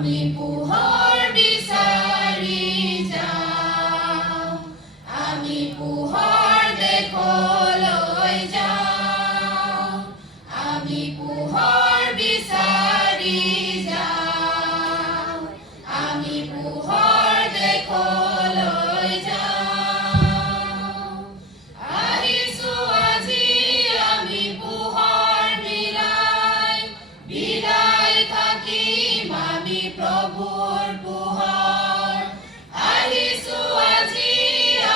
আমি পোহৰ বিচাৰি যাওঁ, আমি পোহৰ দেশলৈ যাওঁ, আমি পোহৰ বিচাৰি যাওঁ, আমি পোহৰ দেশলৈ যাওঁ। আহিছো আজি আমি পোহৰ বিলাই থাকিম আমি প্ৰভুৰ পোহৰ। আহিছো আজি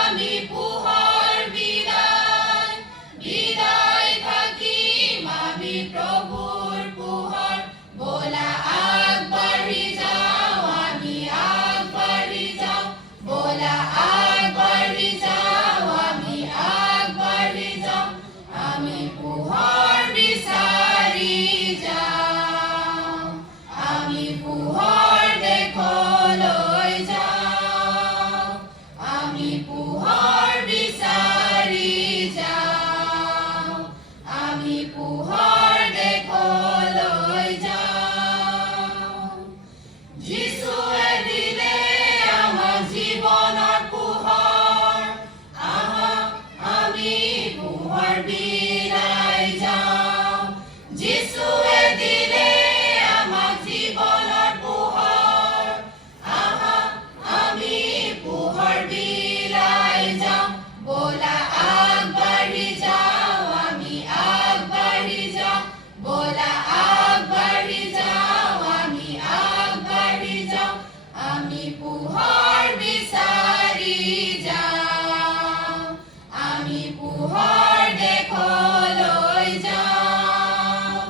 আমি পোহৰ বিলাই থাকিম আমি প্ৰভুৰ পোহৰ। ব'লা আগবাঢ়ি যাওঁ, আমি আগবাঢ়ি যাওঁ, ব'লা আগবাঢ়ি যাওঁ, আমি আগবাঢ়ি যাওঁ, আমি পোহৰ বিচাৰি যাওঁ, আমি পোহৰ দেশলৈ যাওঁ, আমি পোহৰ বিচাৰি যাওঁ, আমি পোহৰ দেশলৈ যাওঁ। যীশুৱে দিলে আমাক জীৱনৰ পোহৰ, আহক আমি পোহৰ বিলাই যাওঁ। যীশুৱে দিলে আমাক জীৱনৰ পোহৰ, আহক আমি পোহৰ বিলাই যাওঁ। ব'লা আগবাঢ়ি যাওঁ, আমি আগবাঢ়ি যাওঁ, ব'লা আগবাঢ়ি যাওঁ, আমি আগবাঢ়ি যাওঁ, আমি পোহৰ বিচাৰি যাওঁ, আমি পোহৰ দেশলৈ যাওঁ,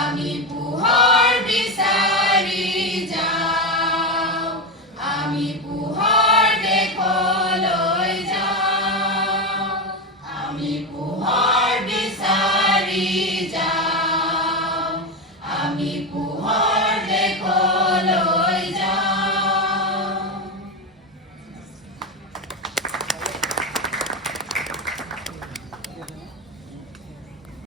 আমি পোহৰ বিচাৰি যাওঁ, আমি পোহৰ দেশলৈ যাওঁ, আমি পোহৰ